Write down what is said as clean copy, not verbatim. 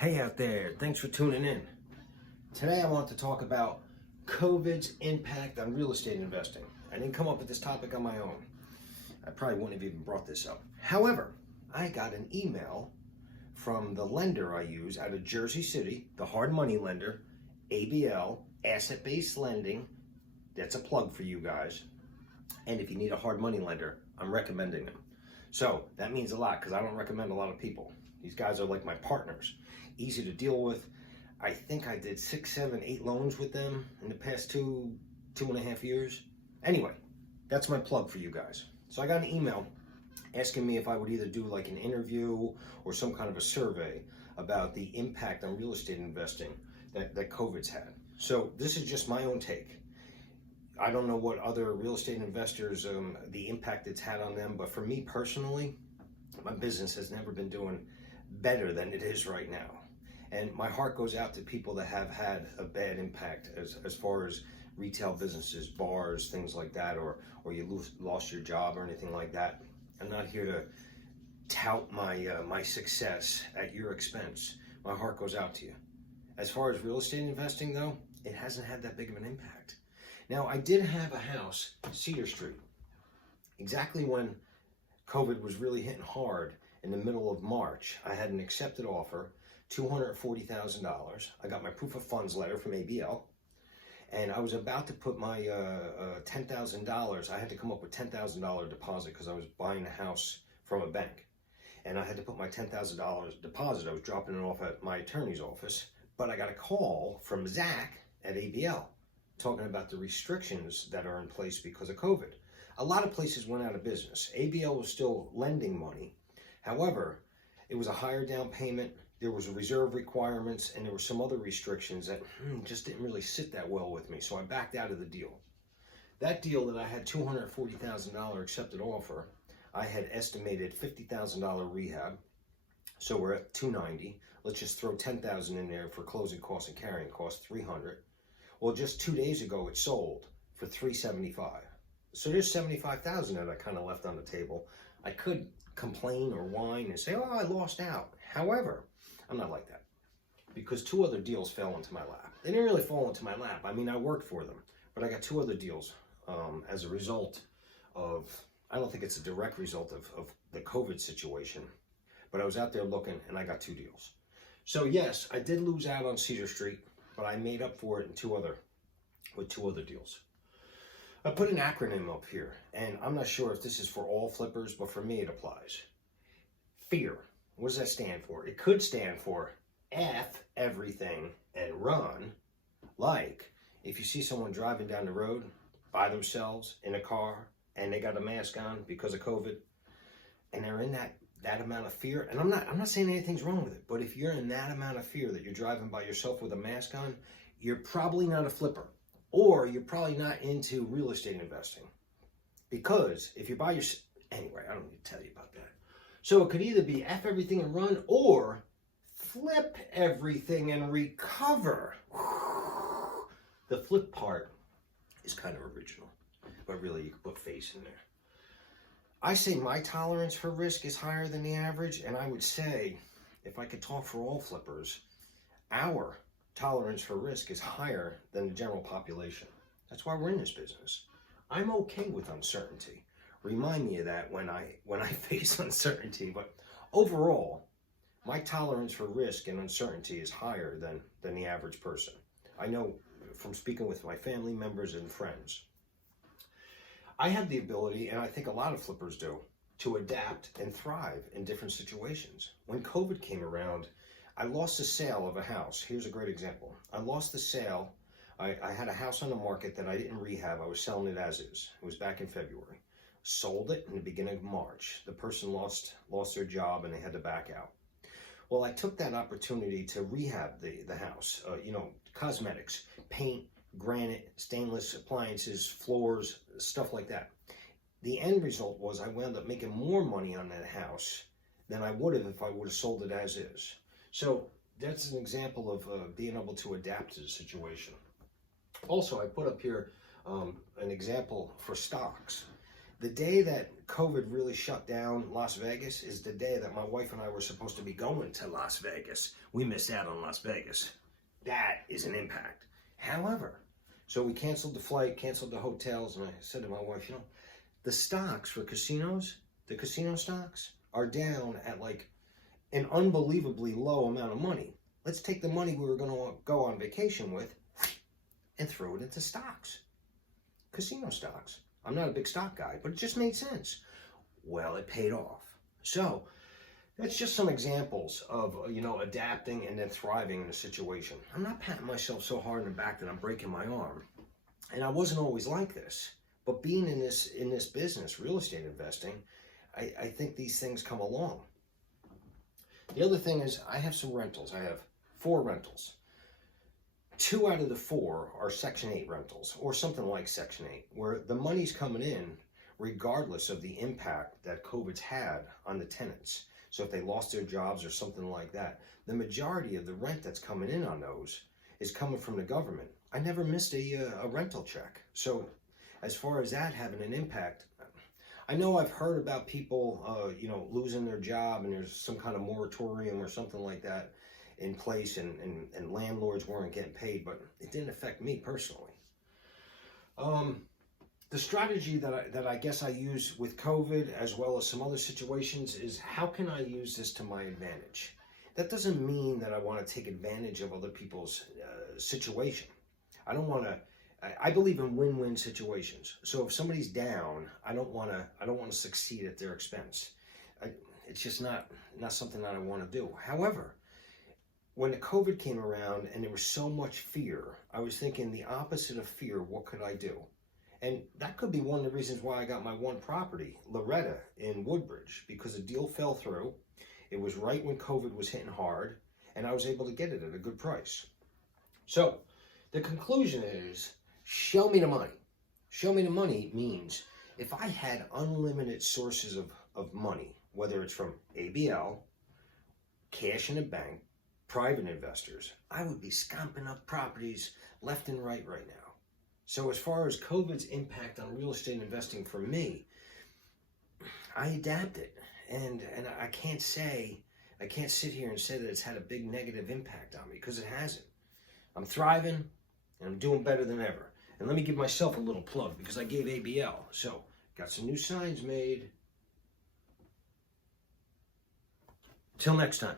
Hey out there, thanks for tuning in. Today I want to talk about COVID's impact on real estate investing. I didn't come up with this topic on my own. I probably wouldn't have even brought this up. However, I got an email from the lender I use out of Jersey City, the hard money lender, ABL, asset-based lending. That's a plug for you guys. And if you need a hard money lender, I'm recommending them. So that means a lot because I don't recommend a lot of people. These guys are like my partners, easy to deal with. I think I did 6, 7, 8 loans with them in the past two and a half years. Anyway, that's my plug for you guys. So I got an email asking me if I would either do like an interview or some kind of a survey about the impact on real estate investing that COVID's had. So this is just my own take. I don't know what other real estate investors, the impact it's had on them, but for me personally, my business has never been doing better than it is right now. And my heart goes out to people that have had a bad impact as far as retail businesses, bars, things like that, or you lost your job or anything like that. I'm not here to tout my success at your expense. My heart goes out to you. As far as real estate investing though, it hasn't had that big of an impact. Now I did have a house, Cedar Street, exactly when COVID was really hitting hard in the middle of March. I had an accepted offer, $240,000. I got my proof of funds letter from ABL, and I was about to put my $10,000. I had to come up with $10,000 deposit because I was buying a house from a bank, and I had to put my $10,000 deposit. I was dropping it off at my attorney's office, but I got a call from Zach at ABL talking about the restrictions that are in place because of COVID. A lot of places went out of business. ABL was still lending money. However, it was a higher down payment, there was reserve requirements, and there were some other restrictions that just didn't really sit that well with me. So I backed out of the deal. That deal that I had $240,000 accepted offer, I had estimated $50,000 rehab. So we're at $290. Let's just throw $10,000 in there for closing costs and carrying costs, $300. Well, just 2 days ago, it sold for $375. So there's $75,000 that I kind of left on the table. I could complain or whine and say, oh, I lost out. However, I'm not like that because 2 other deals fell into my lap. They didn't really fall into my lap. I mean, I worked for them, but I got 2 other deals as a result of, I don't think it's a direct result of the COVID situation, but I was out there looking and I got 2 deals. So yes, I did lose out on Cedar Street, but I made up for it in 2 other deals. I put an acronym up here, and I'm not sure if this is for all flippers, but for me it applies. FEAR. What does that stand for? It could stand for F everything and run. Like if you see someone driving down the road by themselves in a car and they got a mask on because of COVID, and they're in that amount of fear, and I'm not saying anything's wrong with it, but if you're in that amount of fear that you're driving by yourself with a mask on, you're probably not a flipper. Or you're probably not into real estate investing. Because if you're by yourself, anyway, I don't need to tell you about that. So it could either be F everything and run, or flip everything and recover. The flip part is kind of original, but really you could put face in there. I say my tolerance for risk is higher than the average, and I would say, if I could talk for all flippers, our tolerance for risk is higher than the general population. That's why we're in this business. I'm okay with uncertainty. Remind me of that when I face uncertainty. But overall, my tolerance for risk and uncertainty is higher than the average person. I know from speaking with my family members and friends. I have the ability, and I think a lot of flippers do, to adapt and thrive in different situations. When COVID came around, I lost the sale of a house. Here's a great example. I lost the sale. I had a house on the market that I didn't rehab. I was selling it as is. It was back in February. Sold it in the beginning of March. The person lost their job and they had to back out. Well, I took that opportunity to rehab the house. Cosmetics, paint, granite, stainless appliances, floors, stuff like that. The end result was I wound up making more money on that house than I would have if I would have sold it as is. So that's an example of being able to adapt to the situation. Also, I put up here an example for stocks. The day that COVID really shut down Las Vegas is the day that my wife and I were supposed to be going to Las Vegas. We missed out on Las Vegas. That is an impact. However, so we canceled the flight, canceled the hotels, and I said to my wife, you know, the stocks for casinos, the casino stocks, are down at like an unbelievably low amount of money. Let's take the money we were going to go on vacation with and throw it into stocks, casino stocks. I'm not a big stock guy, but it just made sense. Well, it paid off. So that's just some examples of, adapting and then thriving in a situation. I'm not patting myself so hard in the back that I'm breaking my arm. And I wasn't always like this. But being in this business, real estate investing, I think these things come along. The other thing is I have some rentals. I have 4 rentals. 2 out of the 4 are Section 8 rentals, or something like Section 8, where the money's coming in regardless of the impact that COVID's had on the tenants. So if they lost their jobs or something like that, the majority of the rent that's coming in on those is coming from the government. I never missed a rental check. So as far as that having an impact, I know I've heard about people, losing their job, and there's some kind of moratorium or something like that in place, and landlords weren't getting paid, but it didn't affect me personally. The strategy that I guess I use with COVID, as well as some other situations, is how can I use this to my advantage? That doesn't mean that I want to take advantage of other people's situation. I believe in win-win situations. So if somebody's down, I don't want to succeed at their expense. It's just not something that I want to do. However, when the COVID came around and there was so much fear, I was thinking the opposite of fear, what could I do? And that could be one of the reasons why I got my one property, Loretta in Woodbridge, because the deal fell through. It was right when COVID was hitting hard, and I was able to get it at a good price. So the conclusion is, show me the money. Show me the money means if I had unlimited sources of money, whether it's from ABL, cash in a bank, private investors, I would be scomping up properties left and right now. So as far as COVID's impact on real estate investing for me, I adapted, and I can't sit here and say that it's had a big negative impact on me, because it hasn't. I'm thriving, and I'm doing better than ever. And let me give myself a little plug, because I gave ABL. So got some new signs made. Till next time.